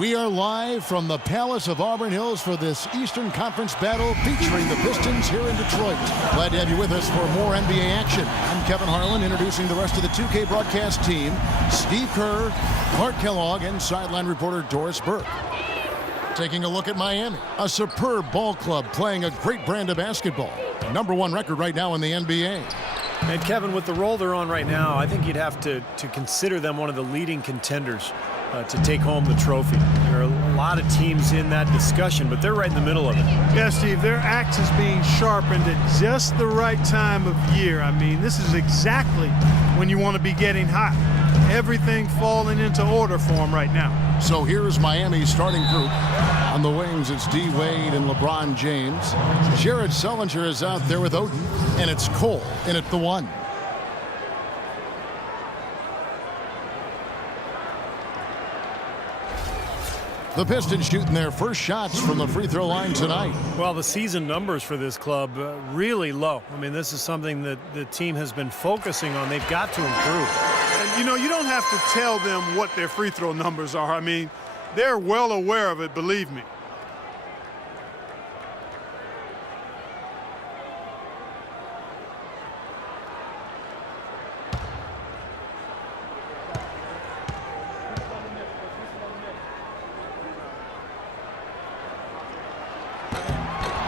We are live from the Palace of Auburn Hills for this Eastern Conference battle featuring the Pistons here in Detroit. Glad to have you with us for more NBA action. I'm Kevin Harlan, introducing the rest of the 2K broadcast team. Steve Kerr, Clark Kellogg, and sideline reporter Doris Burke. Taking a look at Miami, a superb ball club playing a great brand of basketball. #1 record right now in the NBA. And Kevin, with the role they're on right now, I think you'd have to consider them one of the leading contenders to take home the trophy. There are a lot of teams in that discussion, but they're right in the middle of it. Yeah, Steve, their axe is being sharpened at just the right time of year. I mean, this is exactly when you want to be getting hot. Everything falling into order for them right now. So here's Miami's starting group. On the wings, it's D. Wade and LeBron James. Jared Sullinger is out there with Oden, and it's Cole in at the 1. The Pistons shooting their first shots from the free throw line tonight. Well, the season numbers for this club really low. I mean, this is something that the team has been focusing on. They've got to improve. And, you know, you don't have to tell them what their free throw numbers are. I mean, they're well aware of it, believe me.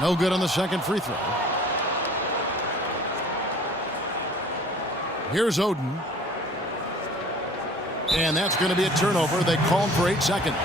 No good on the second free throw. Here's Oden. And that's going to be a turnover. They called for 8 seconds.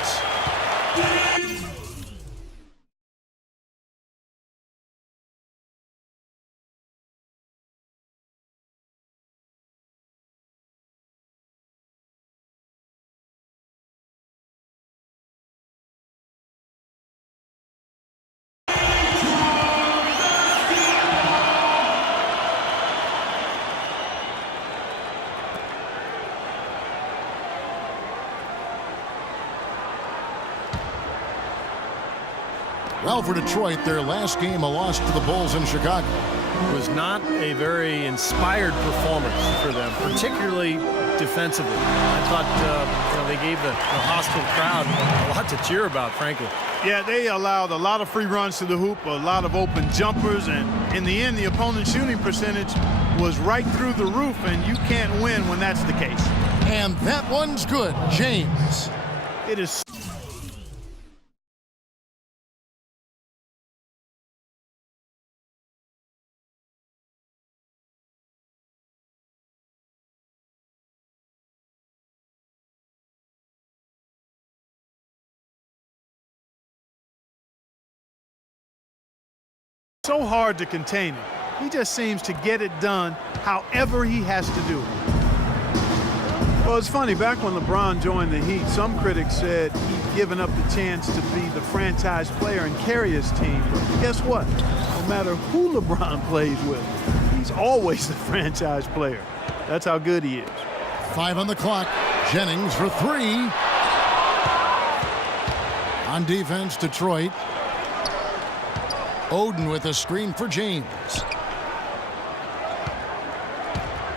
Well, for Detroit, their last game, a loss to the Bulls in Chicago. It was not a very inspired performance for them, particularly defensively. I thought they gave the hostile crowd a lot to cheer about, frankly. Yeah, they allowed a lot of free runs to the hoop, a lot of open jumpers, and in the end, the opponent's shooting percentage was right through the roof, and you can't win when that's the case. And that one's good. James. It is so hard to contain him. He just seems to get it done however he has to do it. Well, it's funny, back when LeBron joined the Heat, some critics said he'd given up the chance to be the franchise player and carry his team. But guess what? No matter who LeBron plays with, he's always the franchise player. That's how good he is. 5 on the clock. Jennings for 3. On defense, Detroit. Oden with a screen for James.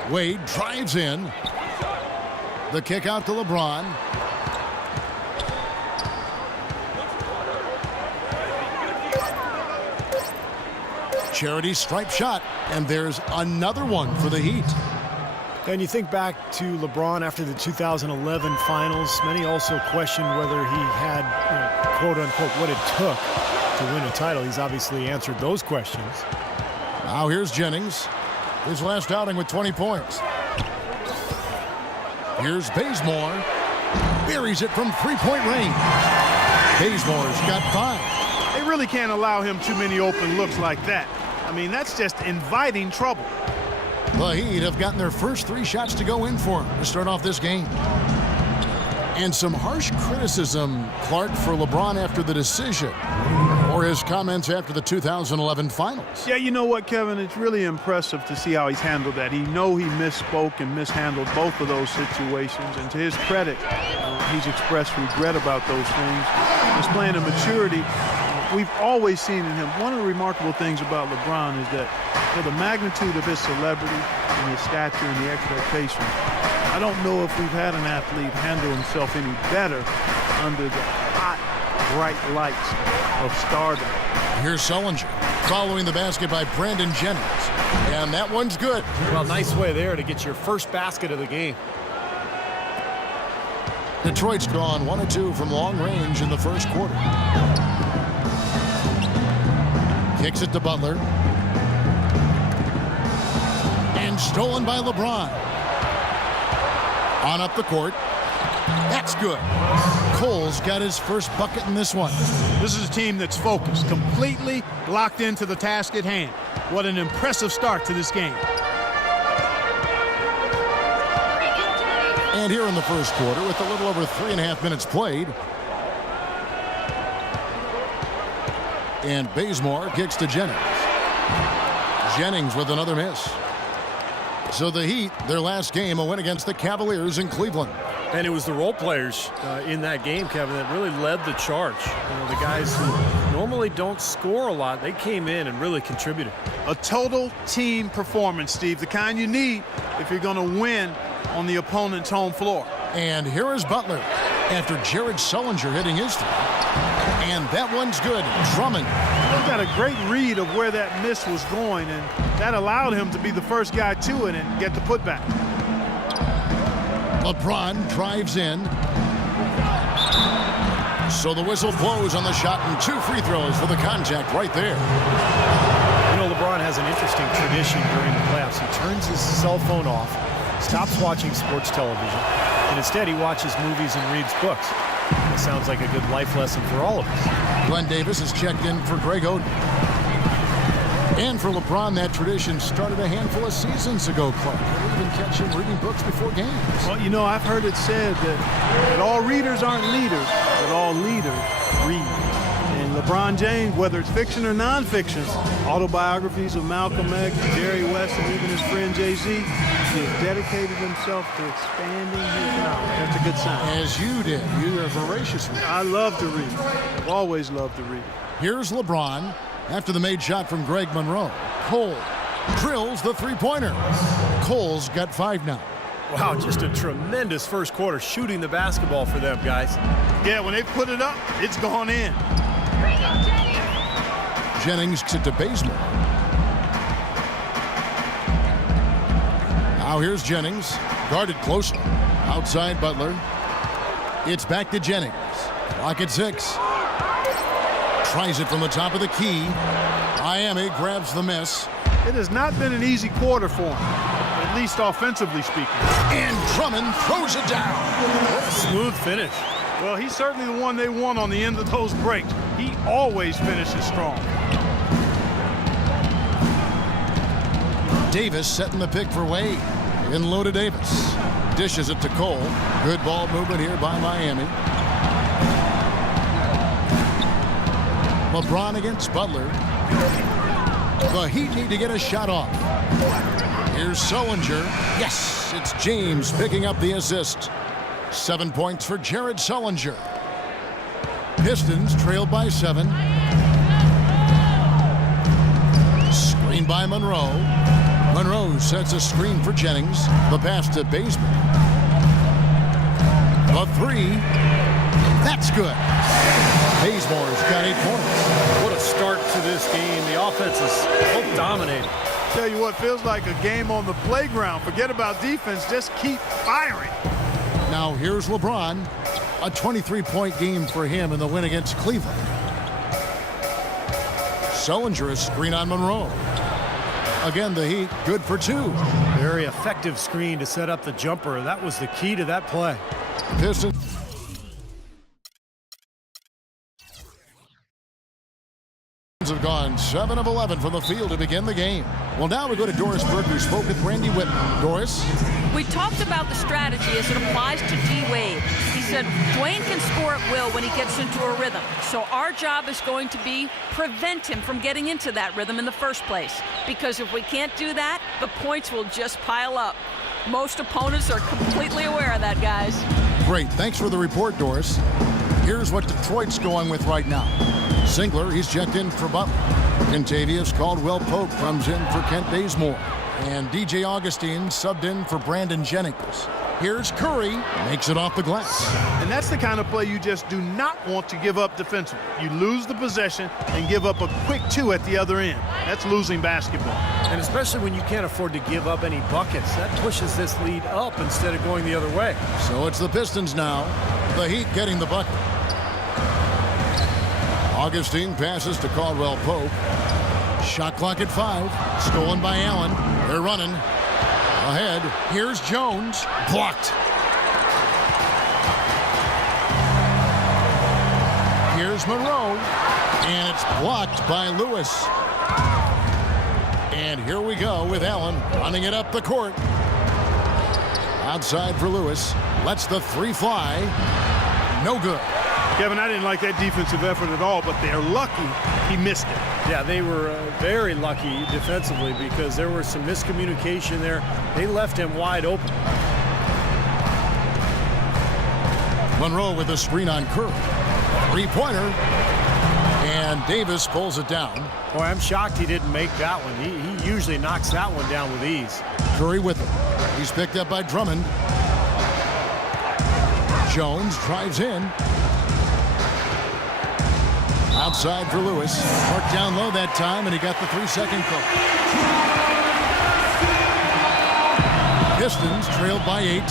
Wade drives in. The kick out to LeBron. Charity stripe shot, and there's another one for the Heat. And you think back to LeBron after the 2011 finals, many also questioned whether he had, quote unquote, what it took to win a title. He's obviously answered those questions. Now here's Jennings. His last outing with 20 points. Here's Bazemore. Buries it from three-point range. Bazemore's got 5. They really can't allow him too many open looks like that. I mean, that's just inviting trouble. The Heat have gotten their first 3 shots to go in for him to start off this game. And some harsh criticism, Clark, for LeBron after the decision, or his comments after the 2011 finals. Yeah, you know what, Kevin? It's really impressive to see how he's handled that. He misspoke and mishandled both of those situations. And to his credit, he's expressed regret about those things. Displaying a maturity we've always seen in him. One of the remarkable things about LeBron is that for the magnitude of his celebrity and his stature and the expectations, I don't know if we've had an athlete handle himself any better under the bright lights of stardom. Here's Sullinger following the basket by Brandon Jennings. And that one's good. Well, nice way there to get your first basket of the game. Detroit's gone 1 of 2 from long range in the first quarter. Kicks it to Butler. And stolen by LeBron. On up the court. That's good. Cole's got his first bucket in this one. This is a team that's focused, completely locked into the task at hand. What an impressive start to this game. And here in the first quarter, with a little over 3.5 minutes played. And Bazemore kicks to Jennings. Jennings with another miss. So the Heat, their last game, a win against the Cavaliers in Cleveland. And it was the role players in that game, Kevin, that really led the charge. You know, the guys who normally don't score a lot, they came in and really contributed. A total team performance, Steve, the kind you need if you're going to win on the opponent's home floor. And here is Butler after Jared Sullinger hitting his three. And that one's good. Drummond. He got a great read of where that miss was going, and that allowed him to be the first guy to it and get the putback. LeBron drives in. So the whistle blows on the shot, and 2 free throws for the contact right there. You know, LeBron has an interesting tradition during the playoffs. He turns his cell phone off, stops watching sports television, and instead he watches movies and reads books. It sounds like a good life lesson for all of us. Glenn Davis is checked in for Greg Oden. And for LeBron, that tradition started a handful of seasons ago, Clark. You'll even catch him reading books before games. Well, you know, I've heard it said that all readers aren't leaders, but all leaders read. And LeBron James, whether it's fiction or nonfiction, autobiographies of Malcolm X, Jerry West, and even his friend Jay-Z, he has dedicated himself to expanding his knowledge. That's a good sign. As you did. You are voracious reader. I love to read. I've always loved to read. Here's LeBron after the made shot from Greg Monroe. Cole drills the three-pointer. Cole's got 5 now. Wow, just a tremendous first quarter shooting the basketball for them, guys. Yeah, when they put it up, it's gone in. Jennings kicks it to Bazemore. Now here's Jennings, guarded closely. Outside Butler. It's back to Jennings. Clock at 6. Tries it from the top of the key. Miami grabs the miss. It has not been an easy quarter for him, at least offensively speaking. And Drummond throws it down. What a smooth finish. Well, he's certainly the one they want on the end of those breaks. He always finishes strong. Davis setting the pick for Wade. In low to Davis. Dishes it to Cole. Good ball movement here by Miami. LeBron against Butler. The Heat need to get a shot off. Here's Sullinger. Yes, it's James picking up the assist. 7 points for Jared Sullinger. Pistons trailed by 7. Screen by Monroe. Monroe sets a screen for Jennings. The pass to Bazemore. The 3. That's good. Bazemore's got 8 points. What a start to this game. The offense is both dominating. Tell you what, feels like a game on the playground. Forget about defense, just keep firing. Now here's LeBron. A 23-point game for him in the win against Cleveland. Sullinger, a screen on Monroe. Again, the Heat good for 2. Very effective screen to set up the jumper. That was the key to that play. Pistons have gone 7 of 11 from the field to begin the game. Well, now we go to Doris Burke, who spoke with Randy Whitman. Doris? We talked about the strategy as it applies to D-Wade. He said Dwayne can score at will when he gets into a rhythm. So our job is going to be prevent him from getting into that rhythm in the first place. Because if we can't do that, the points will just pile up. Most opponents are completely aware of that, guys. Great. Thanks for the report, Doris. Here's what Detroit's going with right now. Singler, he's checked in for Butler. Contavious Caldwell-Pope comes in for Kent Bazemore. And DJ Augustine subbed in for Brandon Jennings. Here's Curry, makes it off the glass. And that's the kind of play you just do not want to give up defensively. You lose the possession and give up a quick 2 at the other end. That's losing basketball. And especially when you can't afford to give up any buckets, that pushes this lead up instead of going the other way. So it's the Pistons now. The Heat getting the bucket. Augustine passes to Caldwell Pope. Shot clock at 5. Stolen by Allen. They're running. Ahead. Here's Jones. Blocked. Here's Monroe. And it's blocked by Lewis. And here we go with Allen running it up the court. Outside for Lewis. Lets the 3 fly. No good. Kevin, I didn't like that defensive effort at all, but they're lucky he missed it. Yeah, they were very lucky defensively because there was some miscommunication there. They left him wide open. Monroe with a screen on Curry. 3-pointer. And Davis pulls it down. Boy, I'm shocked he didn't make that one. He usually knocks that one down with ease. Curry with him. He's picked up by Drummond. Jones drives in. Outside for Lewis. Marked down low that time, and he got the 3-second call. Pistons trailed by 8.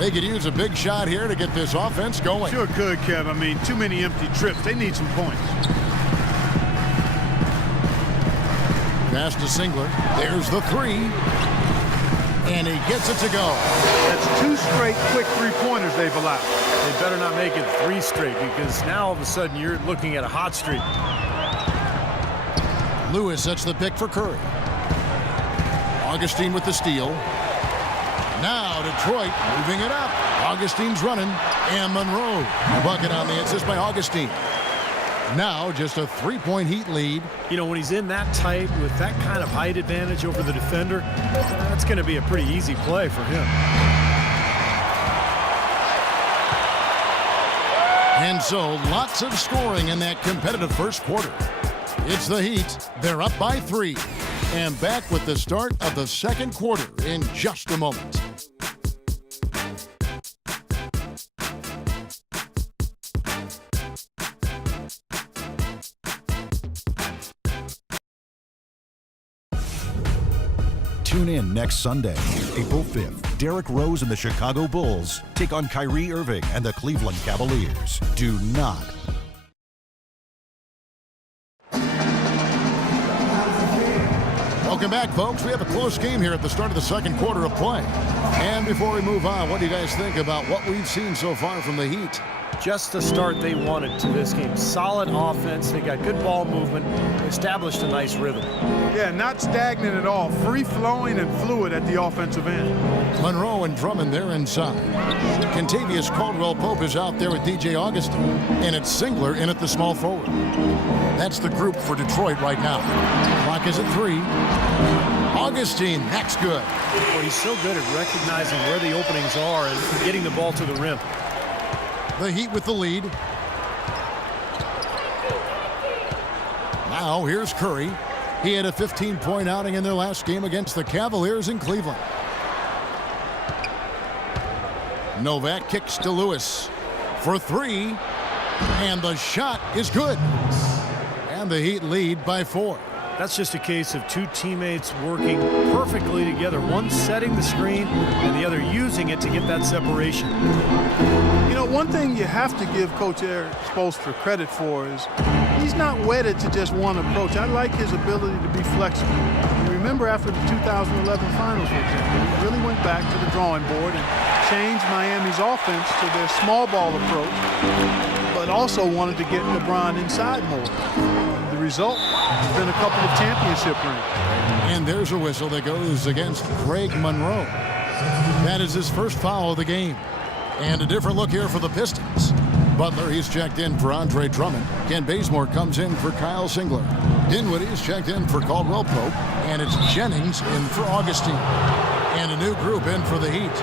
They could use a big shot here to get this offense going. Sure could, Kev. I mean, too many empty trips. They need some points. Pass to Singler. There's the 3. And he gets it to go. That's 2 straight quick 3-pointers they've allowed. They better not make it 3 straight because now all of a sudden you're looking at a hot streak. Lewis sets the pick for Curry. Augustine with the steal. Now Detroit moving it up. Augustine's running. And Monroe. Bucket on the assist by Augustine. Now just a 3-point Heat lead. You know, when he's in that tight with that kind of height advantage over the defender, that's going to be a pretty easy play for him. And so lots of scoring in that competitive first quarter. It's the Heat. They're up by 3. And back with the start of the second quarter in just a moment. Tune in next Sunday, April 5th. Derrick Rose and the Chicago Bulls take on Kyrie Irving and the Cleveland Cavaliers. Do not. Welcome back, folks. We have a close game here at the start of the second quarter of play. And before we move on, what do you guys think about what we've seen so far from the Heat? Just the start they wanted to this game. Solid offense. They got good ball movement. Established a nice rhythm. Yeah, not stagnant at all. Free-flowing and fluid at the offensive end. Monroe and Drummond there inside. Kentavious Caldwell-Pope is out there with DJ Augustine. And it's Singler in at the small forward. That's the group for Detroit right now. Clock is at 3. Augustine, that's good. Well, he's so good at recognizing where the openings are and getting the ball to the rim. The Heat with the lead. Now here's Curry. He had a 15-point outing in their last game against the Cavaliers in Cleveland. Novak kicks to Lewis for 3. And the shot is good. And the Heat lead by 4. That's just a case of 2 teammates working perfectly together. One setting the screen and the other using it to get that separation. You know, one thing you have to give Coach Eric Spoelstra credit for is he's not wedded to just one approach. I like his ability to be flexible. You remember after the 2011 finals, for example, he really went back to the drawing board and changed Miami's offense to their small ball approach, but also wanted to get LeBron inside more. The result has been a couple of championship rings. And there's a whistle that goes against Craig Monroe. That is his first foul of the game. And a different look here for the Pistons. Butler, he's checked in for Andre Drummond. Ken Bazemore comes in for Kyle Singler. Dinwiddie's checked in for Caldwell Pope. And it's Jennings in for Augustine. And a new group in for the Heat.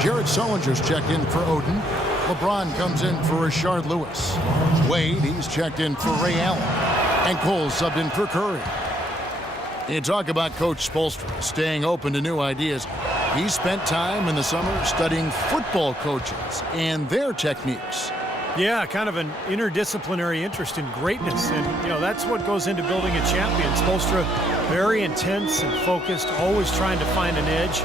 Jared Sullinger's checked in for Odin. LeBron comes in for Rashard Lewis. Wade, he's checked in for Ray Allen. And Cole subbed in for Curry. You talk about Coach Spoelstra staying open to new ideas. He spent time in the summer studying football coaches and their techniques. Yeah, kind of an interdisciplinary interest in greatness. And, that's what goes into building a champion. Spoelstra, very intense and focused, always trying to find an edge,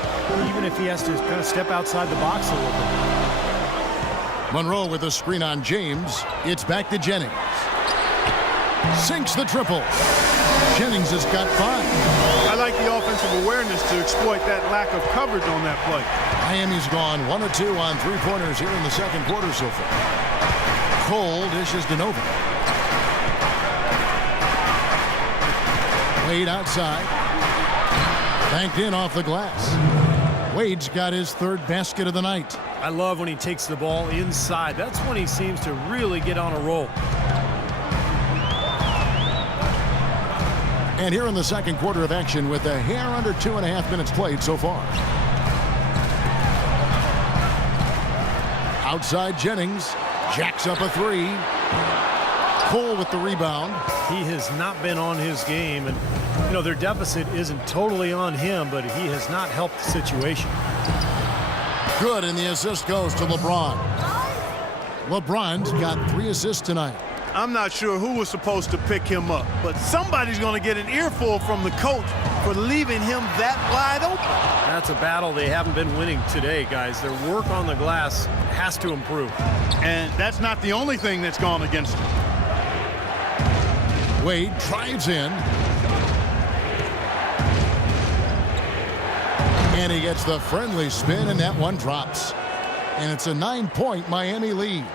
even if he has to kind of step outside the box a little bit. Monroe with a screen on James. It's back to Jennings. Sinks the triple. Jennings has got 5. I like the offensive awareness to exploit that lack of coverage on that play. Miami's gone 1 of 2 on 3-pointers here in the second quarter so far. Cole dishes to Nova. Wade outside. Banked in off the glass. Wade's got his 3rd basket of the night. I love when he takes the ball inside. That's when he seems to really get on a roll. And here in the second quarter of action with a hair under 2.5 minutes played so far. Outside Jennings. Jacks up a 3. Cole with the rebound. He has not been on his game, and their deficit isn't totally on him, but he has not helped the situation. Good, and the assist goes to LeBron. LeBron's got 3 assists tonight. I'm not sure who was supposed to pick him up, but somebody's going to get an earful from the coach for leaving him that wide open. That's a battle they haven't been winning today, guys. Their work on the glass has to improve. And that's not the only thing that's gone against them. Wade drives in. And he gets the friendly spin, and that one drops. And it's a 9-point Miami lead.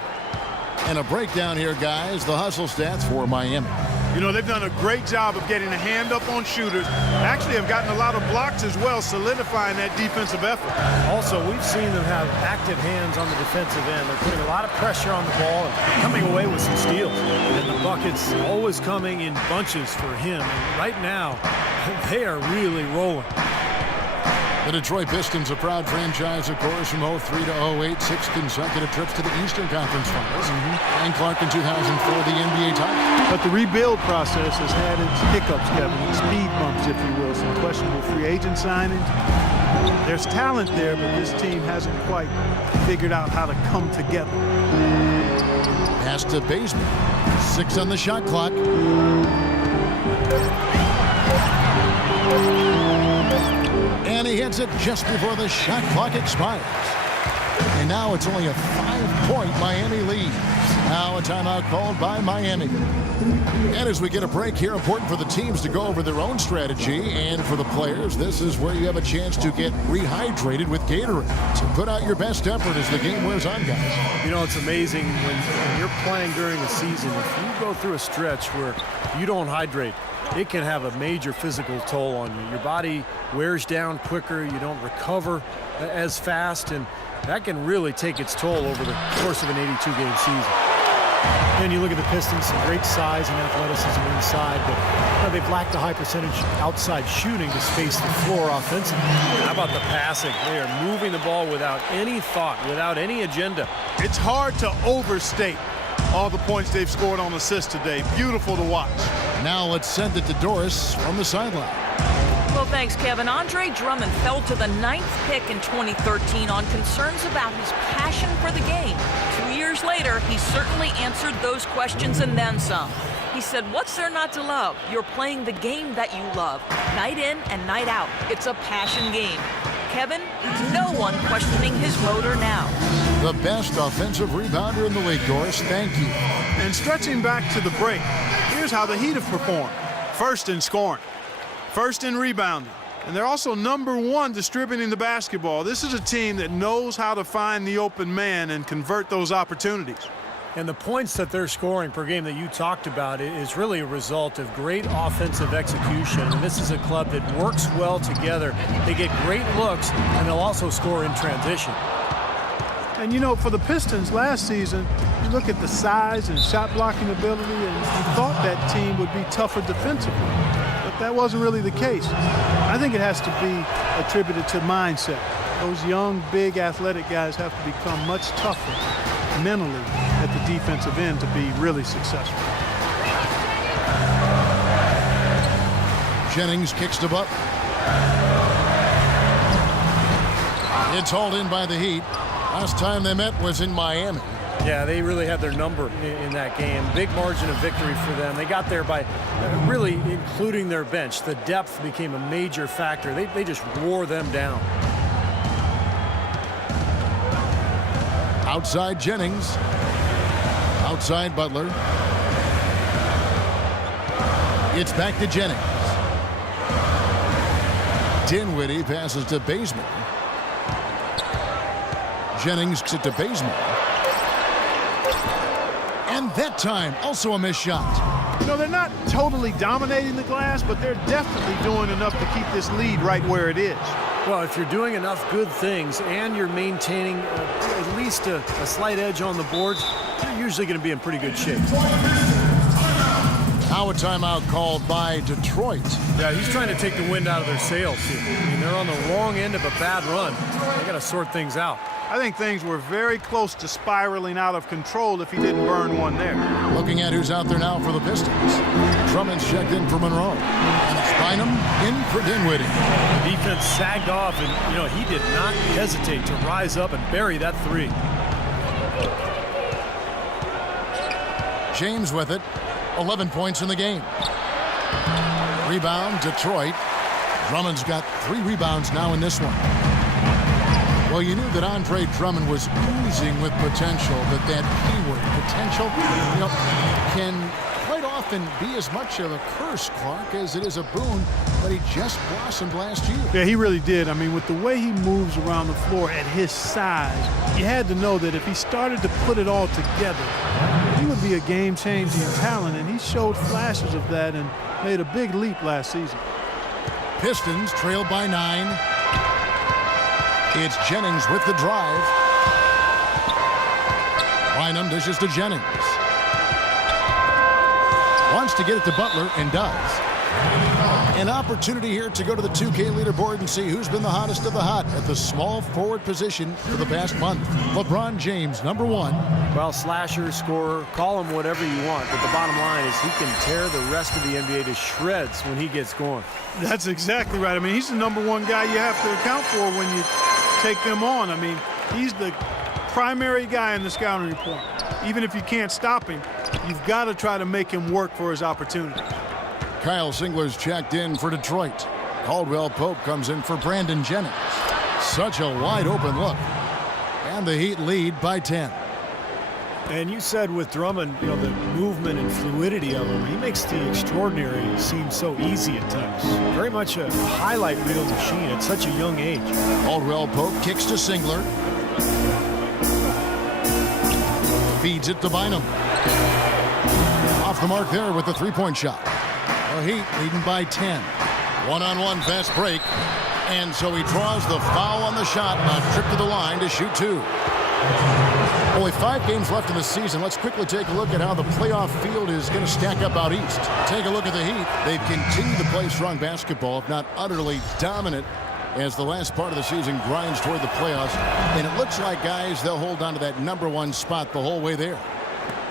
And a breakdown here, guys. The hustle stats for Miami. They've done a great job of getting a hand up on shooters. Actually have gotten a lot of blocks as well, solidifying that defensive effort. Also, we've seen them have active hands on the defensive end. They're putting a lot of pressure on the ball and coming away with some steals. And the buckets always coming in bunches for him. And right now, they are really rolling. The Detroit Pistons, a proud franchise, of course, from 03 to 08, 6 consecutive trips to the Eastern Conference Finals. And Clark in 2004, the NBA title. But the rebuild process has had its hiccups, Kevin, speed bumps, if you will, some questionable free agent signings. There's talent there, but this team hasn't quite figured out how to come together. Pass to Baseman. 6 on the shot clock. And he hits it just before the shot clock expires. And now it's only a 5-point Miami lead. Now a timeout called by Miami. And as we get a break here, important for the teams to go over their own strategy. And for the players, this is where you have a chance to get rehydrated with Gatorade. So put out your best effort as the game wears on, guys. It's amazing when you're playing during the season. If you go through a stretch where you don't hydrate, it can have a major physical toll on you. Your body wears down quicker. You don't recover as fast, and that can really take its toll over the course of an 82-game season. And you look at the Pistons, some great size and athleticism inside, but they've lacked a high percentage outside shooting to space the floor offensively. How about the passing? They are moving the ball without any thought, without any agenda. It's hard to overstate all the points they've scored on assists today. Beautiful to watch. Now let's send it to Doris from the sideline. Well, thanks, Kevin. Andre Drummond fell to the 9th pick in 2013 on concerns about his passion for the game. 2 years later, he certainly answered those questions and then some. He said, "What's there not to love? You're playing the game that you love, night in and night out. It's a passion game." Kevin, no one questioning his motor now. The best offensive rebounder in the league, Doris. Thank you. And stretching back to the break, here's how the Heat have performed. First in scoring, first in rebounding, and they're also #1 distributing the basketball. This is a team that knows how to find the open man and convert those opportunities. And the points that they're scoring per game that you talked about is really a result of great offensive execution. And this is a club that works well together. They get great looks, and they'll also score in transition. And for the Pistons last season, you look at the size and shot blocking ability, and you thought that team would be tougher defensively. But that wasn't really the case. I think it has to be attributed to mindset. Those young, big, athletic guys have to become much tougher mentally at the defensive end to be really successful. Jennings kicks to Butler. It's hauled in by the Heat. Last time they met was in Miami. Yeah, they really had their number in that game. Big margin of victory for them. They got there by really including their bench. The depth became a major factor. They just wore them down. Outside Jennings. Outside Butler. It's back to Jennings. Dinwiddie passes to Bazemore. Jennings to Bazemore. And that time, also a missed shot. You know, they're not totally dominating the glass, but they're definitely doing enough to keep this lead right where it is. Well, if you're doing enough good things and you're maintaining at least a slight edge on the boards, you're usually going to be in pretty good shape. Now a timeout called by Detroit. Yeah, he's trying to take the wind out of their sails here. I mean, they're on the wrong end of a bad run. They got to sort things out. I think things were very close to spiraling out of control if he didn't burn one there. Looking at who's out there now for the Pistons. Drummond's checked in for Monroe. Bynum in for Dinwiddie. The defense sagged off, and, you know, he did not hesitate to rise up and bury that three. James with it. 11 points in the game. Rebound, Detroit. Drummond's got 3 rebounds now in this one. Well, you knew that Andre Drummond was oozing with potential, but that keyword, potential, you know, can quite often be as much of a curse, Clark, as it is a boon, but he just blossomed last year. Yeah, he really did. I mean, with the way he moves around the floor at his size, you had to know that if he started to put it all together, he would be a game-changing talent, and he showed flashes of that and made a big leap last season. Pistons trailed by 9. It's Jennings with the drive. Bynum dishes to Jennings. Wants to get it to Butler and does. An opportunity here to go to the 2K leaderboard and see who's been the hottest of the hot at the small forward position for the past month. LeBron James, number 1. Well, slasher, scorer, call him whatever you want, but the bottom line is he can tear the rest of the NBA to shreds when he gets going. That's exactly right. I mean, he's the number 1 guy you have to account for when you take them on. I mean, he's the primary guy in the scouting report. Even if you can't stop him, you've got to try to make him work for his opportunity. Kyle Singler's checked in for Detroit. Caldwell Pope comes in for Brandon Jennings. Such a wide open look. And the Heat lead by 10. And you said with Drummond, you know, the movement and fluidity of him, he makes the extraordinary seem so easy at times. Very much a highlight reel machine at such a young age. Caldwell Pope kicks to Singler. Feeds it to Bynum. Off the mark there with the 3-point shot. The Heat leading by 10. One-on-one fast break. And so he draws the foul on the shot on a trip to the line to shoot 2. Only 5 games left in the season. Let's quickly take a look at how the playoff field is going to stack up out east. Take a look at the Heat. They've continued to play strong basketball, if not utterly dominant, as the last part of the season grinds toward the playoffs. And it looks like, guys, they'll hold on to that number 1 spot the whole way there.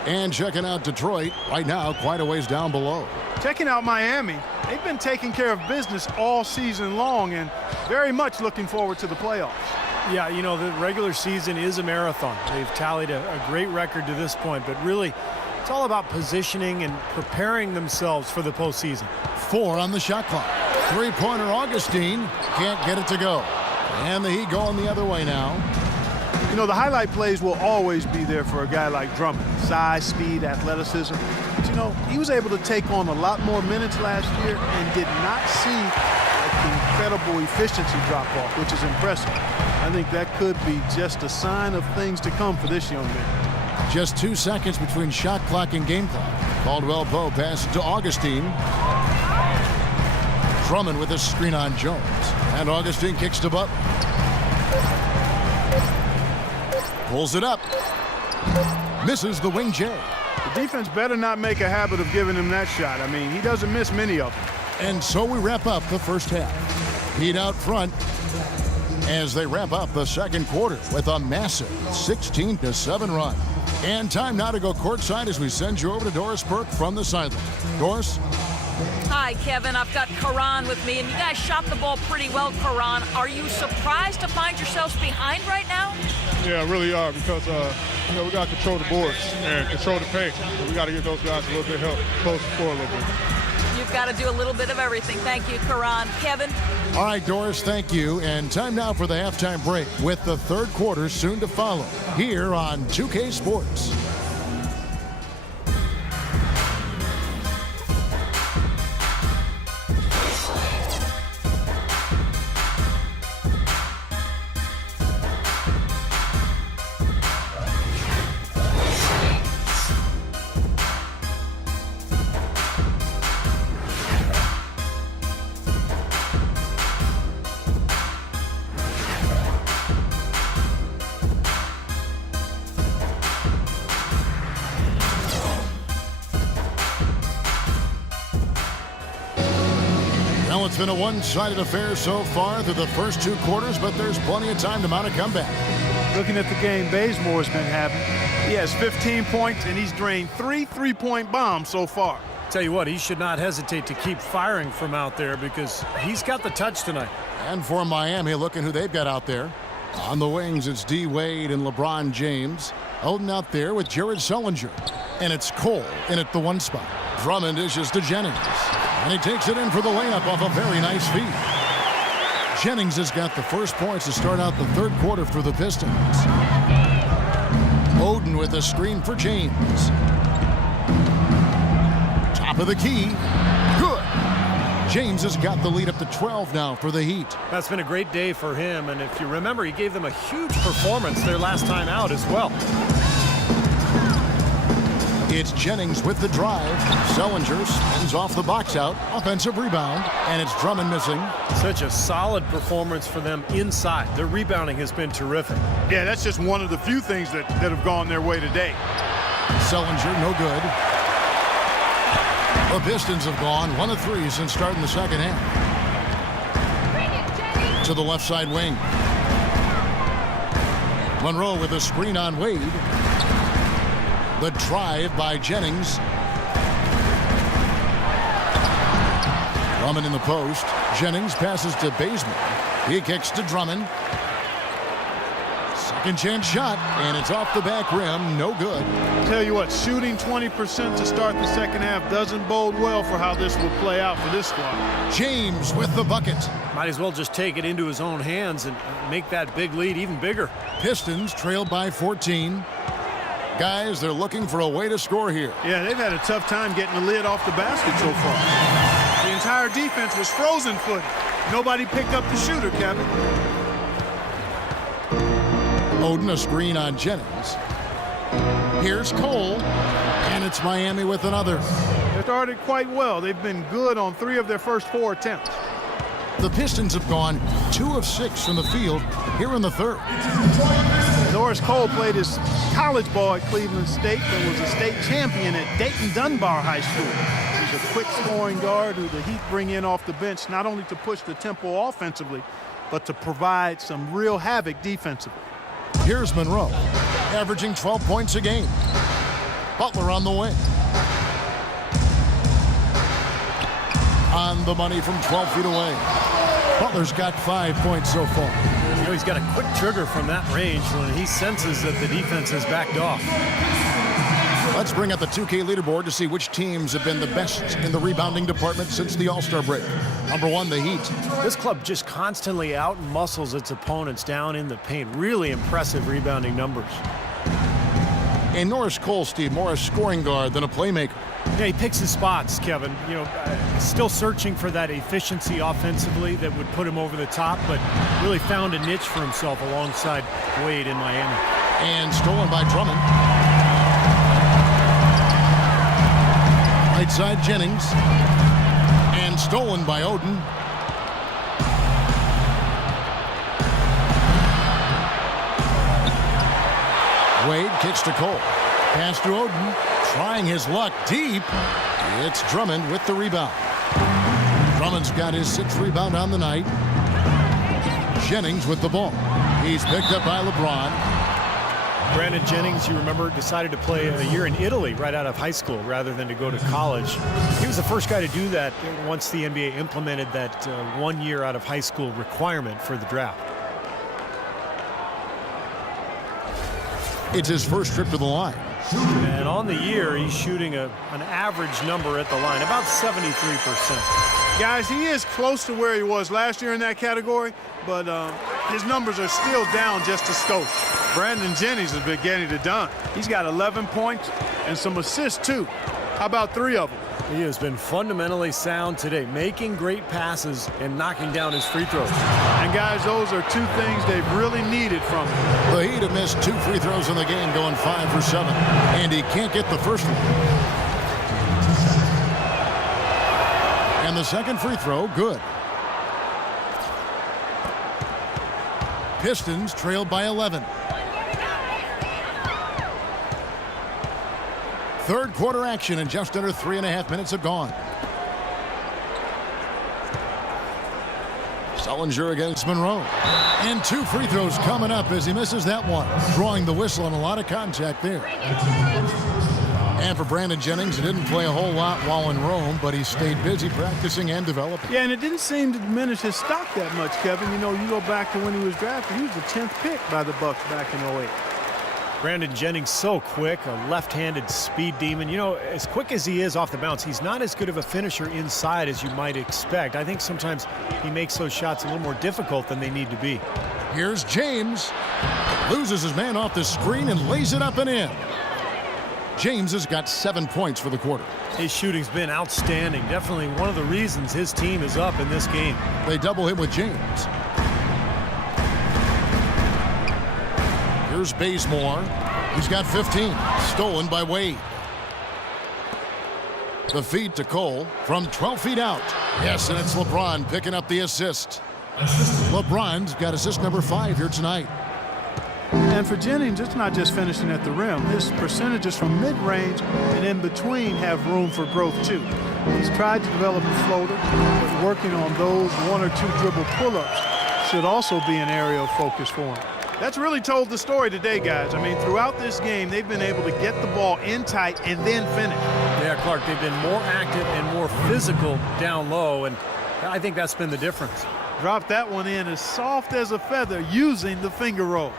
And checking out Detroit right now, quite a ways down below. Checking out Miami, they've been taking care of business all season long and very much looking forward to the playoffs. Yeah, you know, the regular season is a marathon. They've tallied a great record to this point, but really, it's all about positioning and preparing themselves for the postseason. 4 on the shot clock. 3-pointer Augustine can't get it to go. And the Heat going the other way now. You know, the highlight plays will always be there for a guy like Drummond. Size, speed, athleticism. But, you know, he was able to take on a lot more minutes last year and did not see the incredible efficiency drop-off, which is impressive. I think that could be just a sign of things to come for this young man. Just 2 seconds between shot clock and game clock. Caldwell Pope passes to Augustine. Drummond with a screen on Jones. And Augustine kicks to Butler. Pulls it up. Misses the wing J. The defense better not make a habit of giving him that shot. I mean, he doesn't miss many of them. And so we wrap up the first half. Heat out front as they wrap up the second quarter with a massive 16-7 run. And time now to go courtside as we send you over to Doris Burke from the sideline. Doris? Hi, Kevin. I've got Karan with me, and you guys shot the ball pretty well, Karan. Are you surprised to find yourselves behind right now? Yeah, really are, because we got to control the boards and control the paint. We got to give those guys a little bit of help, close the floor a little bit. You've got to do a little bit of everything. Thank you, Karan. Kevin? All right, Doris, thank you. And time now for the halftime break with the third quarter soon to follow here on 2K Sports. Well, it's been a one-sided affair so far through the first two quarters, but there's plenty of time to mount a comeback. Looking at the game Bazemore's been having, he has 15 points, and he's drained 3 three-point bombs so far. Tell you what, he should not hesitate to keep firing from out there because he's got the touch tonight. And for Miami, looking who they've got out there. On the wings, it's D. Wade and LeBron James. Holding out there with Jared Sullinger. And it's Cole in at the one spot. Drummond dishes to Jennings. And he takes it in for the layup off a very nice feed. Jennings has got the first points to start out the third quarter for the Pistons. Oden with a screen for James. Top of the key. Good. James has got the lead up to 12 now for the Heat. That's been a great day for him, and if you remember, he gave them a huge performance their last time out as well. It's Jennings with the drive. Sullinger spins off the box out. Offensive rebound, and it's Drummond missing. Such a solid performance for them inside. Their rebounding has been terrific. Yeah, that's just one of the few things that have gone their way today. Sullinger, no good. The Pistons have gone 1 of 3 since starting the second half. To the left side wing. Monroe with a screen on Wade. The drive by Jennings. Drummond in the post. Jennings passes to Bazemore. He kicks to Drummond. Second chance shot, and it's off the back rim. No good. Tell you what, shooting 20% to start the second half doesn't bode well for how this will play out for this squad. James with the bucket. Might as well just take it into his own hands and make that big lead even bigger. Pistons trail by 14. Guys, they're looking for a way to score here. Yeah, they've had a tough time getting the lid off the basket so far. The entire defense was frozen-footed. Nobody picked up the shooter, Kevin. Oden a screen on Jennings. Here's Cole, and it's Miami with another. They started quite well. They've been good on 3 of their first 4 attempts. The Pistons have gone 2 of 6 from the field here in the third. Norris Cole played his college ball at Cleveland State and was a state champion at Dayton Dunbar High School. He's a quick scoring guard who the Heat bring in off the bench not only to push the tempo offensively, but to provide some real havoc defensively. Here's Monroe, averaging 12 points a game. Butler on the wing. On the money from 12 feet away. Butler's got 5 points so far. You know, he's got a quick trigger from that range when he senses that the defense has backed off. Let's bring up the 2K leaderboard to see which teams have been the best in the rebounding department since the All-Star break. Number 1, the Heat. This club just constantly out-muscles its opponents down in the paint. Really impressive rebounding numbers. And Norris Cole, Steve, more a scoring guard than a playmaker. Yeah, he picks his spots, Kevin. You know, still searching for that efficiency offensively that would put him over the top, but really found a niche for himself alongside Wade in Miami. And stolen by Drummond. Right side Jennings. And stolen by Oden. Wade kicks to Cole. Pass to Oden. Trying his luck deep. It's Drummond with the rebound. Drummond's got his 6th rebound on the night. Jennings with the ball. He's picked up by LeBron. Brandon Jennings, you remember, decided to play a year in Italy right out of high school rather than to go to college. He was the first guy to do that once the NBA implemented that 1 year out of high school requirement for the draft. It's his first trip to the line. And on the year, he's shooting an average number at the line, about 73%. Guys, he is close to where he was last year in that category, but his numbers are still down just a skosh. Brandon Jennings has been getting it done. He's got 11 points and some assists, too. How about 3 of them? He has been fundamentally sound today, making great passes and knocking down his free throws. And, guys, those are 2 things they've really needed from him. The Heat have missed 2 free throws in the game, going 5 for 7. And he can't get the first one. And the second free throw, good. Pistons trailed by 11. Third quarter action, and just under 3.5 minutes have gone. Sullinger against Monroe. And 2 free throws coming up as he misses that one. Drawing the whistle on a lot of contact there. And for Brandon Jennings, he didn't play a whole lot while in Rome, but he stayed busy practicing and developing. Yeah, and it didn't seem to diminish his stock that much, Kevin. You know, you go back to when he was drafted, he was the 10th pick by the Bucks back in 08. Brandon Jennings so quick, a left-handed speed demon. You know, as quick as he is off the bounce, he's not as good of a finisher inside as you might expect. I think sometimes he makes those shots a little more difficult than they need to be. Here's James. Loses his man off the screen and lays it up and in. James has got 7 points for the quarter. His shooting's been outstanding. Definitely one of the reasons his team is up in this game. They double him with James. Here's Bazemore. He's got 15. Stolen by Wade. The feed to Cole from 12 feet out. Yes, and it's LeBron picking up the assist. LeBron's got assist number 5 here tonight. And for Jennings, it's not just finishing at the rim. His percentages from mid-range and in between have room for growth, too. He's tried to develop a floater, but working on those 1 or 2 dribble pull-ups should also be an area of focus for him. That's really told the story today, guys. I mean, throughout this game, they've been able to get the ball in tight and then finish. Yeah, Clark, they've been more active and more physical down low, and I think that's been the difference. Dropped that one in as soft as a feather using the finger roll.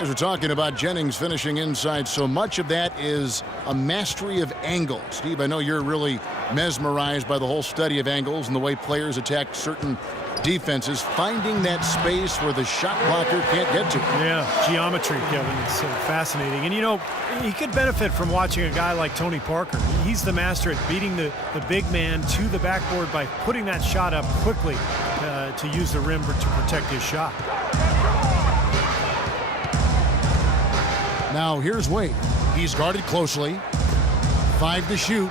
As we're talking about Jennings finishing inside, so much of that is a mastery of angles. Steve, I know you're really mesmerized by the whole study of angles and the way players attack certain defenses, finding that space where the shot blocker can't get to. Yeah, geometry, Kevin. It's fascinating. And, you know, he could benefit from watching a guy like Tony Parker. He's the master at beating the big man to the backboard by putting that shot up quickly to use the rim to protect his shot. Now here's Wade. He's guarded closely. 5 to shoot.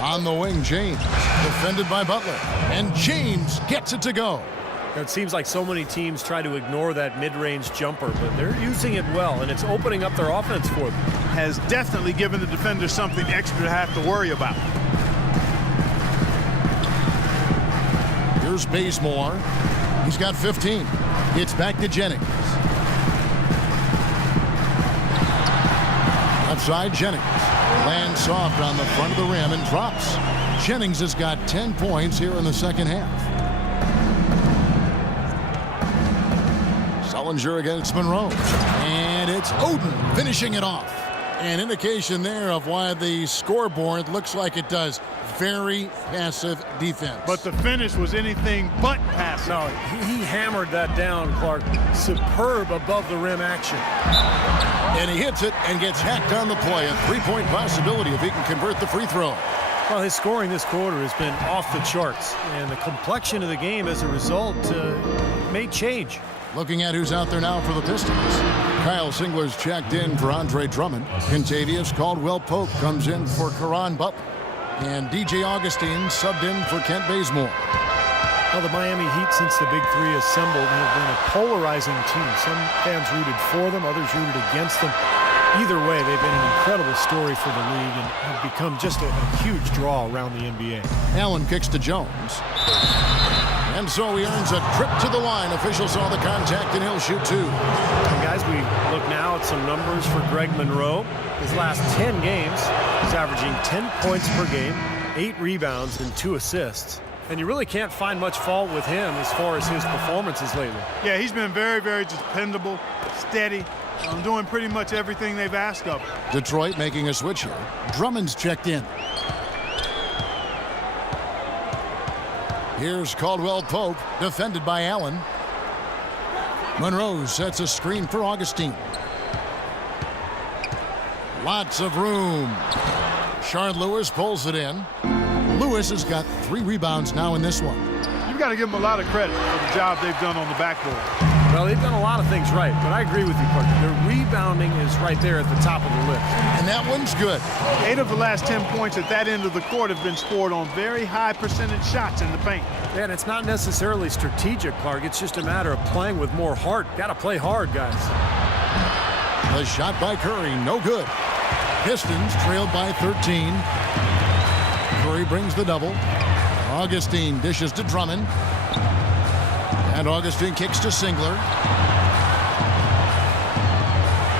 On the wing, James. Defended by Butler. And James gets it to go. It seems like so many teams try to ignore that mid-range jumper, but they're using it well, and it's opening up their offense for them. Has definitely given the defender something extra to have to worry about. Here's Bazemore. He's got 15. It's back to Jennings. Left side, Jennings. Lands soft on the front of the rim and drops. Jennings has got 10 points here in the second half. Sullinger against Monroe. And it's Oden finishing it off. An indication there of why the scoreboard looks like it does. Very passive defense. But the finish was anything but passive. No, he hammered that down, Clark. Superb above the rim action. And he hits it and gets hacked on the play. A 3-point possibility if he can convert the free throw. Well, his scoring this quarter has been off the charts, and the complexion of the game as a result may change. Looking at who's out there now for the Pistons. Kyle Singler's checked in for Andre Drummond. Kentavious Caldwell-Pope comes in for Caron Butler. And DJ Augustine subbed in for Kent Bazemore. Well, the Miami Heat, since the Big Three assembled, have been a polarizing team. Some fans rooted for them, others rooted against them. Either way, they've been an incredible story for the league and have become just a huge draw around the NBA. Allen kicks to Jones. And so he earns a trip to the line. Officials saw the contact, and he'll shoot 2. And guys, we look now at some numbers for Greg Monroe. His last 10 games, he's averaging 10 points per game, 8 rebounds, and 2 assists. And you really can't find much fault with him as far as his performances lately. Yeah, he's been very, very dependable, steady, doing pretty much everything they've asked of him. Detroit making a switch here. Drummond's checked in. Here's Caldwell Pope, defended by Allen. Monroe sets a screen for Augustine. Lots of room. Shard Lewis pulls it in. Lewis has got 3 rebounds now in this one. You've got to give them a lot of credit for the job they've done on the backboard. Well, they've done a lot of things right, but I agree with you, Clark. Their rebounding is right there at the top of the list. And that one's good. 8 of the last 10 points at that end of the court have been scored on very high percentage shots in the paint. Yeah, and it's not necessarily strategic, Clark. It's just a matter of playing with more heart. Got to play hard, guys. The shot by Curry, no good. Pistons trailed by 13. Curry brings the double. Augustine dishes to Drummond. And Augustine kicks to Singler.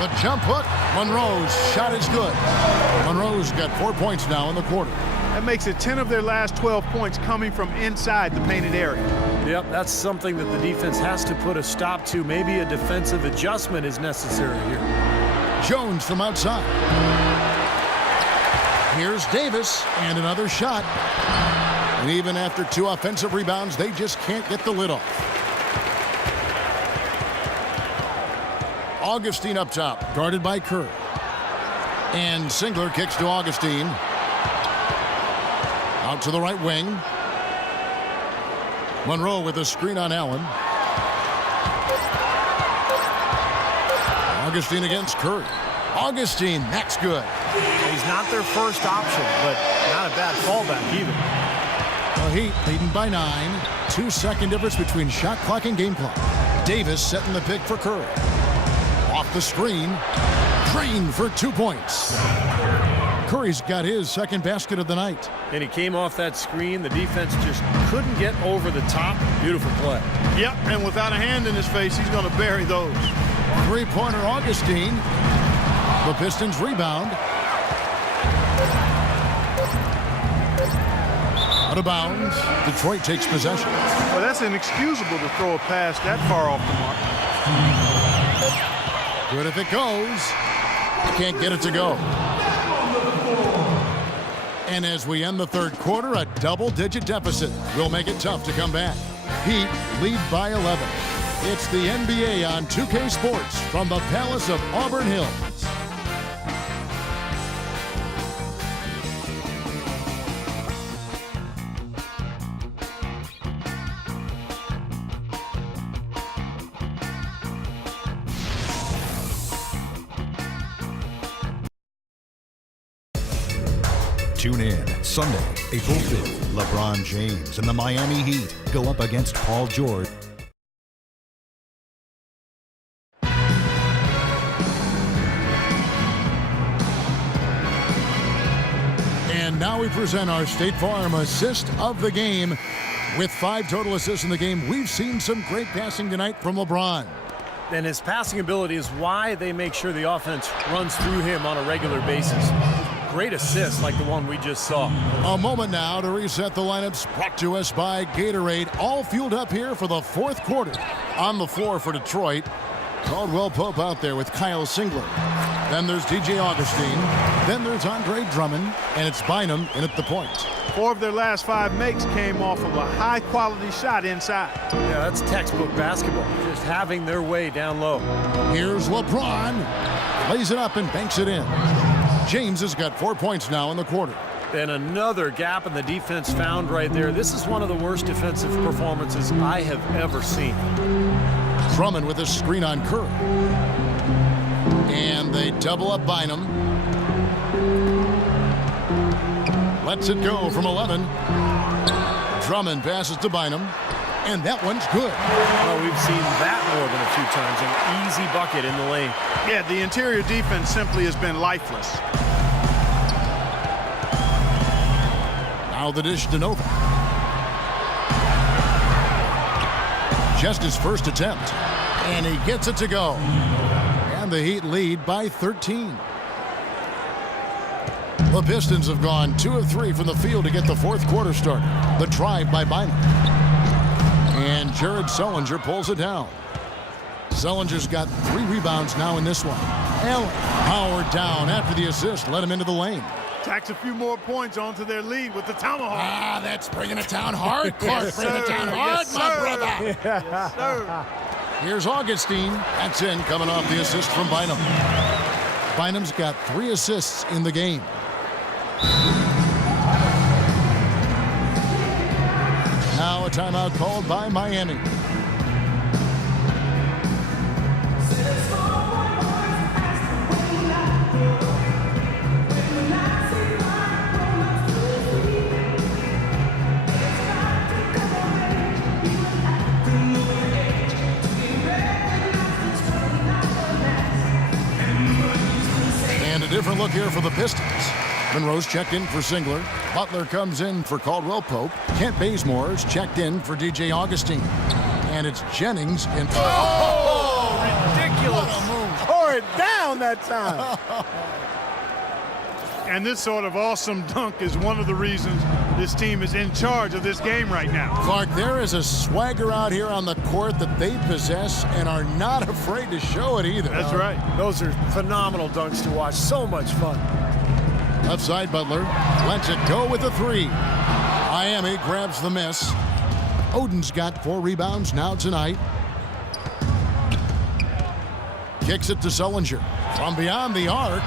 The jump hook. Monroe's shot is good. Monroe's got 4 points now in the quarter. That makes it 10 of their last 12 points coming from inside the painted area. Yep, that's something that the defense has to put a stop to. Maybe a defensive adjustment is necessary here. Jones from outside. Here's Davis, and another shot. And even after 2 offensive rebounds, they just can't get the lid off. Augustine up top, guarded by Kerr. And Singler kicks to Augustine. Out to the right wing. Monroe with a screen on Allen. Augustine against Curry. Augustine, that's good. He's not their first option, but not a bad fallback either. The Heat leading by 9. 2-second difference between shot clock and game clock. Davis setting the pick for Curry. Off the screen. Green for 2 points. Curry's got his second basket of the night. And he came off that screen. The defense just couldn't get over the top. Beautiful play. Yep, and without a hand in his face, he's going to bury those. 3-pointer Augustine. The Pistons rebound. Out of bounds. Detroit takes possession. Well, that's inexcusable to throw a pass that far off the mark. Good if it goes. Can't get it to go. And as we end the third quarter, a double-digit deficit will make it tough to come back. Heat lead by 11. It's the NBA on 2K Sports from the Palace of Auburn Hills. Tune in Sunday, April 5th. LeBron James and the Miami Heat go up against Paul George. And now we present our State Farm assist of the game. With 5 total assists in the game, we've seen some great passing tonight from LeBron. And his passing ability is why they make sure the offense runs through him on a regular basis. Great assist like the one we just saw. A moment now to reset the lineups, brought to us by Gatorade. All fueled up here for the fourth quarter. On the floor for Detroit, Caldwell Pope out there with Kyle Singler. Then there's DJ Augustine. Then there's Andre Drummond. And it's Bynum in at the point. 4 of their last 5 makes came off of a high-quality shot inside. Yeah, that's textbook basketball. Just having their way down low. Here's LeBron. Lays it up and banks it in. James has got 4 points now in the quarter. And another gap in the defense found right there. This is one of the worst defensive performances I have ever seen. Drummond with a screen on Curry. And they double up Bynum. Lets it go from 11. Drummond passes to Bynum. And that one's good. Well, we've seen that more than a few times. An easy bucket in the lane. Yeah, the interior defense simply has been lifeless. Now the dish to Nova. Just his first attempt. And he gets it to go. And the Heat lead by 13. The Pistons have gone 2 of 3 from the field to get the fourth quarter started. The drive by Bynum. And Jared Sullinger pulls it down. Sullinger's got 3 rebounds now in this one. Allen powered down after the assist, led him into the lane. Tacks a few more points onto their lead with the tomahawk. That's bringing it down hard. Clark, Yes, bringing it sir. down hard, Yes, my sir. brother. Yes, sir. Here's Augustine. That's in, coming off the assist from Bynum. Bynum's got 3 assists in the game. Now a timeout called by Miami. And a different look here for the Pistons. Monroe's checked in for Singler. Butler comes in for Caldwell Pope. Kent Bazemore's checked in for DJ Augustine. And it's Jennings in. Oh, ridiculous. What a move. Tore it down that time. And this sort of awesome dunk is one of the reasons this team is in charge of this game right now. Clark, there is a swagger out here on the court that they possess and are not afraid to show it either. That's right. Those are phenomenal dunks to watch. So much fun. Left side, Butler lets it go with the 3. Miami grabs the miss. Oden's got 4 rebounds now tonight. Kicks it to Sullinger from beyond the arc.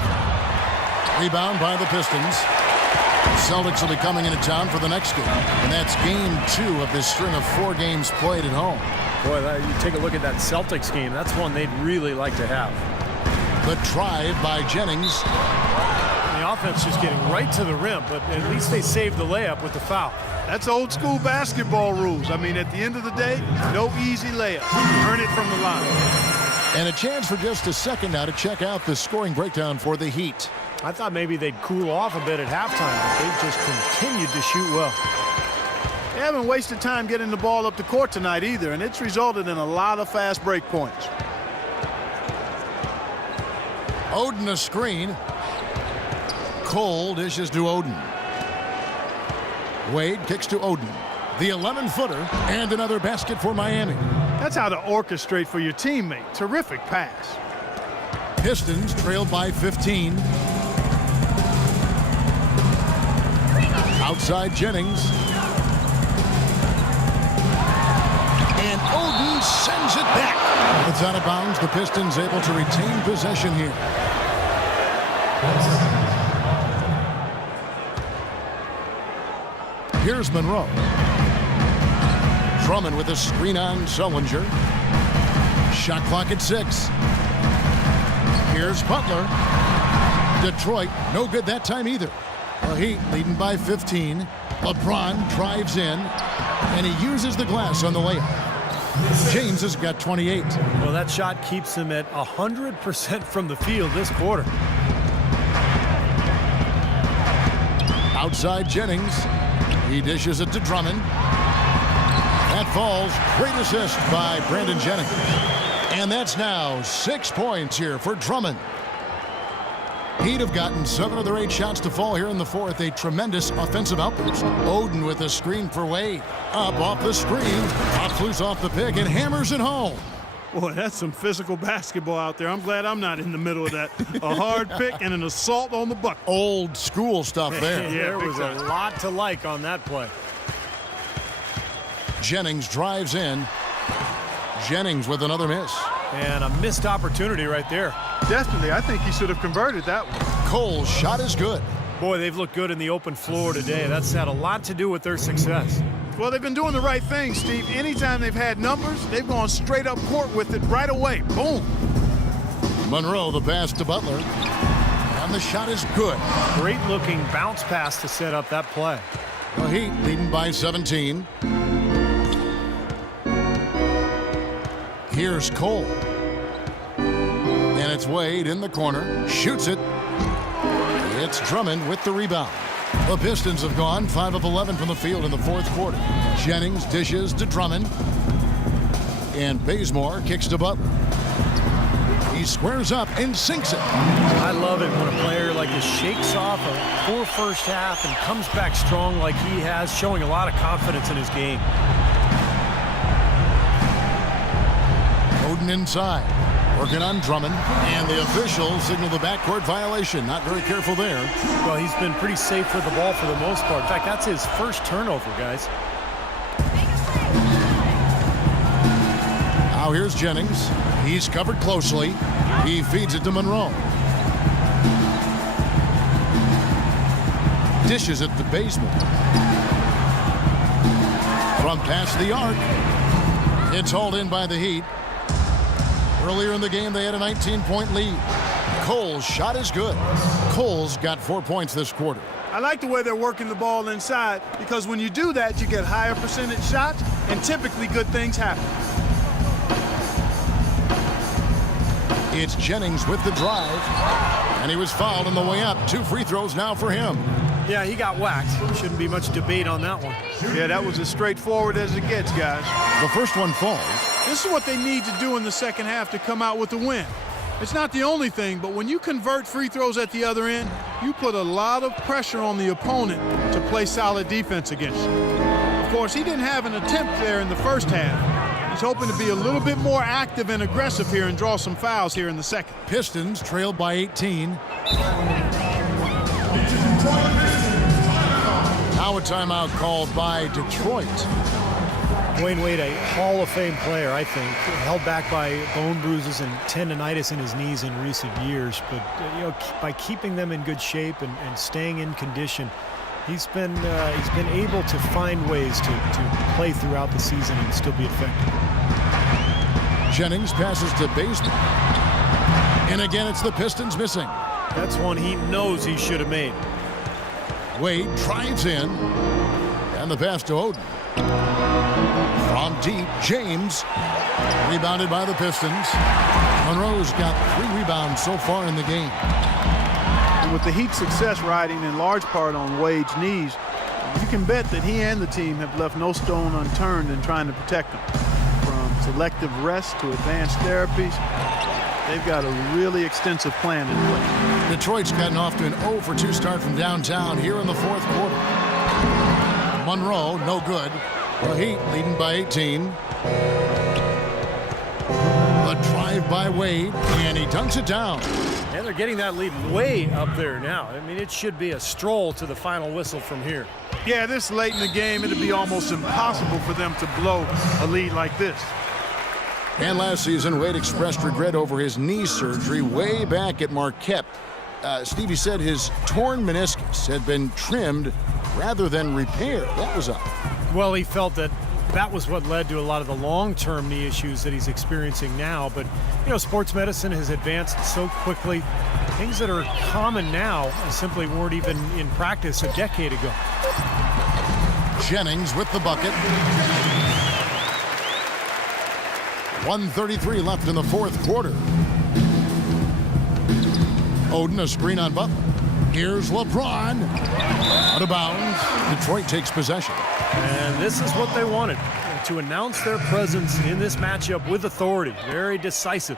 Rebound by the Pistons. Celtics will be coming into town for the next game, and that's game 2 of this string of 4 games played at home. Boy, you take a look at that Celtics game. That's one they'd really like to have. The drive by Jennings. The offense just getting right to the rim, but at least they saved the layup with the foul. That's old school basketball rules. I mean, at the end of the day, no easy layup. Earn it from the line. And a chance for just a second now to check out the scoring breakdown for the Heat. I thought maybe they'd cool off a bit at halftime, but they just continued to shoot well. They haven't wasted time getting the ball up the court tonight either, and it's resulted in a lot of fast break points. Oden a screen. Cole dishes to Oden. Wade kicks to Oden. The 11-footer and another basket for Miami. That's how to orchestrate for your teammate. Terrific pass. Pistons trailed by 15. Outside Jennings. And Oden sends it back. It's out of bounds. The Pistons able to retain possession here. Here's Monroe. Drummond with a screen on Sullinger. Shot clock at 6. Here's Butler. Detroit, no good that time either. The Heat leading by 15. LeBron drives in, and he uses the glass on the layup. James has got 28. Well, that shot keeps him at 100% from the field this quarter. Outside Jennings. He dishes it to Drummond. That falls. Great assist by Brandon Jennings. And that's now 6 points here for Drummond. He'd have gotten 7 of their 8 shots to fall here in the fourth. A tremendous offensive outburst. Oden with a screen for Wade. Up off the screen. Off loose off the pick and hammers it home. Boy, that's some physical basketball out there. I'm glad I'm not in the middle of that. A hard pick and an assault on the bucket. Old school stuff there. Yeah, There was big a time. lot to like on that play. Jennings drives in. Jennings with another miss. And a missed opportunity right there. Definitely, I think he should have converted that one. Cole's shot is good. Boy, they've looked good in the open floor today. That's had a lot to do with their success. Well, they've been doing the right thing, Steve. Anytime they've had numbers, they've gone straight up court with it right away. Boom. Monroe, the pass to Butler. And the shot is good. Great looking bounce pass to set up that play. The Heat leading by 17. Here's Cole. And it's Wade in the corner. Shoots it. It's Drummond with the rebound. The Pistons have gone 5 of 11 from the field in the fourth quarter. Jennings dishes to Drummond. And Bazemore kicks to Butler. He squares up and sinks it. I love it when a player like this shakes off a poor first half and comes back strong like he has, showing a lot of confidence in his game. Oden inside, working on Drummond, and the officials signal the backcourt violation. Not very careful there. Well, he's been pretty safe with the ball for the most part. In fact, that's his first turnover, guys. Now here's Jennings. He's covered closely. He feeds it to Monroe. Dishes it to Bazemore. From past the arc. It's hauled in by the Heat. Earlier in the game, they had a 19-point lead. Cole's shot is good. Cole's got 4 points this quarter. I like the way they're working the ball inside, because when you do that, you get higher percentage shots, and typically good things happen. It's Jennings with the drive, and he was fouled on the way up. 2 free throws now for him. Yeah, he got whacked. Shouldn't be much debate on that one. Yeah, that was as straightforward as it gets, guys. The first one falls. This is what they need to do in the second half to come out with the win. It's not the only thing, but when you convert free throws at the other end, you put a lot of pressure on the opponent to play solid defense against you. Of course, he didn't have an attempt there in the first half. He's hoping to be a little bit more active and aggressive here and draw some fouls here in the second. Pistons trailed by 18. Now a timeout called by Detroit. Dwayne Wade, a Hall of Fame player, I think, held back by bone bruises and tendonitis in his knees in recent years. But by keeping them in good shape and staying in condition, he's been able to find ways to play throughout the season and still be effective. Jennings passes to Bazemore, and again it's the Pistons missing. That's one he knows he should have made. Wade drives in, and the pass to Oden. From deep, James, rebounded by the Pistons. Monroe's got 3 rebounds so far in the game. And with the Heat's success riding in large part on Wade's knees, you can bet that he and the team have left no stone unturned in trying to protect him. From selective rest to advanced therapies, they've got a really extensive plan in place. Detroit's gotten off to an 0-for-2 start from downtown here in the fourth quarter. Monroe, no good. The Heat leading by 18. The drive by Wade, and he dunks it down. And they're getting that lead way up there now. I mean, it should be a stroll to the final whistle from here. Yeah, this late in the game, it'd be almost impossible for them to blow a lead like this. And last season, Wade expressed regret over his knee surgery way back at Marquette. Stevie said his torn meniscus had been trimmed rather than repaired. That was up. Well, he felt that was what led to a lot of the long-term knee issues that he's experiencing now. But, sports medicine has advanced so quickly. Things that are common now simply weren't even in practice a decade ago. Jennings with the bucket. 1:33 left in the fourth quarter. Oden, a screen on Butler. Here's LeBron. Out of bounds. Detroit takes possession. And this is what they wanted, to announce their presence in this matchup with authority. Very decisive.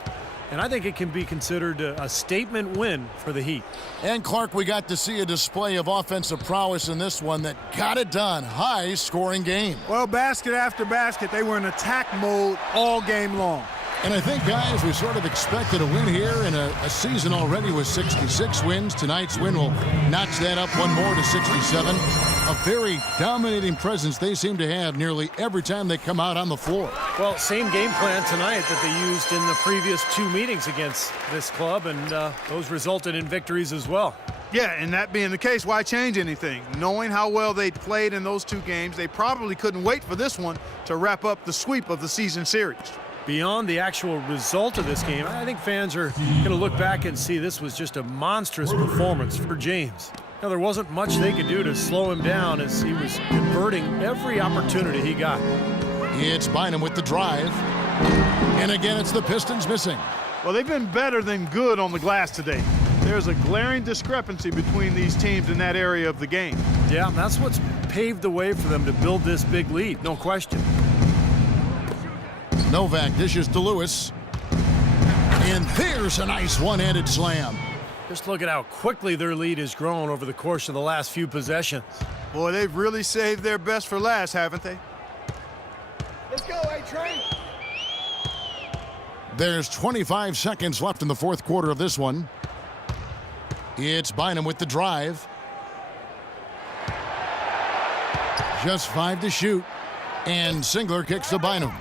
And I think it can be considered a statement win for the Heat. And Clark, we got to see a display of offensive prowess in this one that got it done. High-scoring game. Well, basket after basket, they were in attack mode all game long. And I think, guys, we sort of expected a win here in a season already with 66 wins. Tonight's win will notch that up one more to 67. A very dominating presence they seem to have nearly every time they come out on the floor. Well, same game plan tonight that they used in the previous 2 meetings against this club, and those resulted in victories as well. Yeah, and that being the case, why change anything? Knowing how well they played in those 2 games, they probably couldn't wait for this one to wrap up the sweep of the season series. Beyond the actual result of this game, I think fans are going to look back and see this was just a monstrous performance for James. There wasn't much they could do to slow him down as he was converting every opportunity he got. It's Bynum with the drive. And again, it's the Pistons missing. Well, they've been better than good on the glass today. There's a glaring discrepancy between these teams in that area of the game. Yeah, that's what's paved the way for them to build this big lead, no question. Novak dishes to Lewis. And there's a nice one-handed slam. Just look at how quickly their lead has grown over the course of the last few possessions. Boy, they've really saved their best for last, haven't they? Let's go, A-Train. There's 25 seconds left in the fourth quarter of this one. It's Bynum with the drive. Just 5 to shoot. And Singler kicks to Bynum.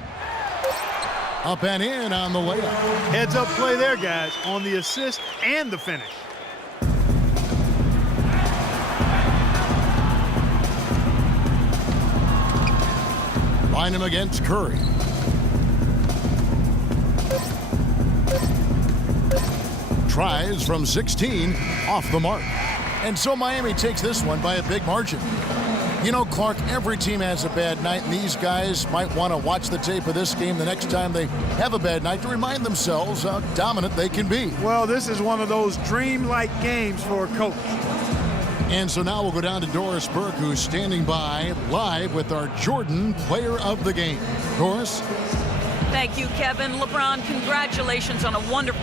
Up and in on the layup. Heads up play there, guys, on the assist and the finish. Bynum against Curry. Tries from 16, off the mark. And so Miami takes this one by a big margin. You know, Clark, every team has a bad night, and these guys might want to watch the tape of this game the next time they have a bad night to remind themselves how dominant they can be. Well, this is one of those dream-like games for a coach. And so now we'll go down to Doris Burke, who's standing by live with our Jordan Player of the Game. Doris? Thank you, Kevin. LeBron, congratulations on a wonderful